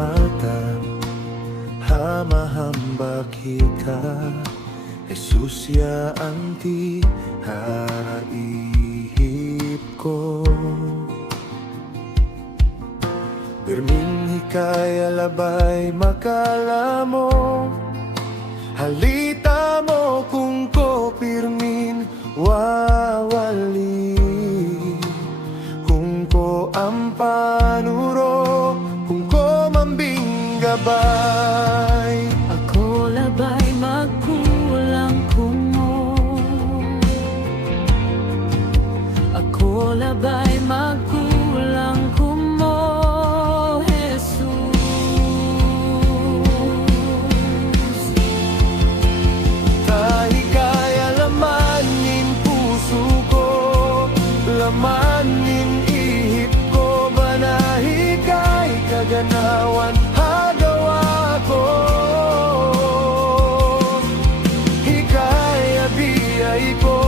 mata, hamahambak hika, Jesus ya anti haihip ko. Birming hikaya labay makalamo, halita mo kung ko pirmin wawali, kung ko ang panuro, kung ko mambing gabay. Ako labay magkulang kumo, ako labay magkulang kumo, Jesus. Tahi kaya lamanin puso ko, lamanin ihip ko, banahi kay kaganawan hagawa ko. Hikaya biyay ko,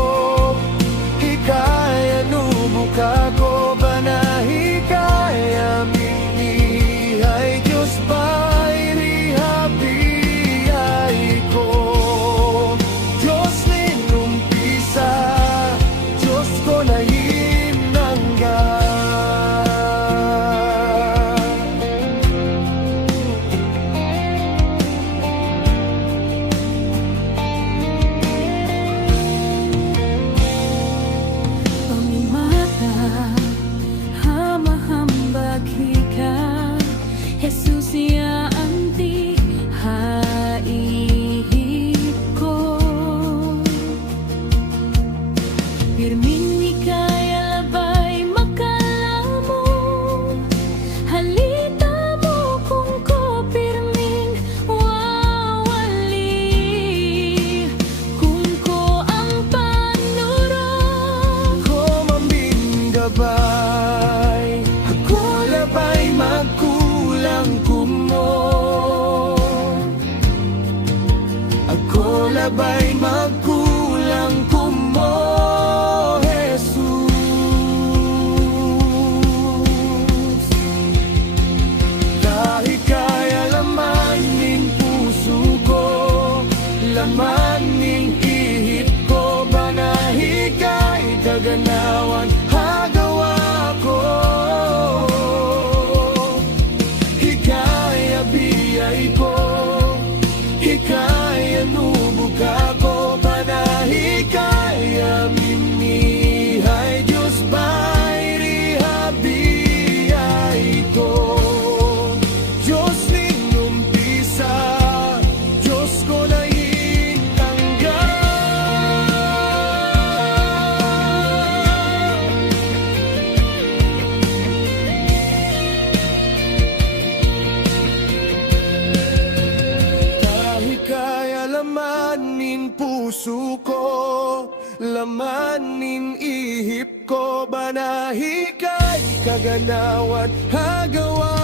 hikaya nubuka ko, banahi kaya minihay Diyos ba'y rihabiyay ko. Diyos ninumpisa, Diyos ko na hinangga. Pamimata, hamahambag hika, Jesus ya anti haihip ko. Pirmin hikaya labay makalamo, halita mo kung ko pirmin wawali, kung ko ang panuro. Ko mambing gabay, ako labay magkulang kumo, ako labay magkulang kumo, Jesus. Dahil kaya lamanin puso ko, lamanin ihip ko, banahi kay kaganawan hagawa ko. Hikaya biyay ko, hikaya nubuka ko, banahi kaya minihay Diyos ba'y rihabiyay ko. Diyos ninumpisa, Diyos ko na hinangga. Kahit kaya lamanin puso ko, lamanin ihip ko, banahi kay kaganawan hagawa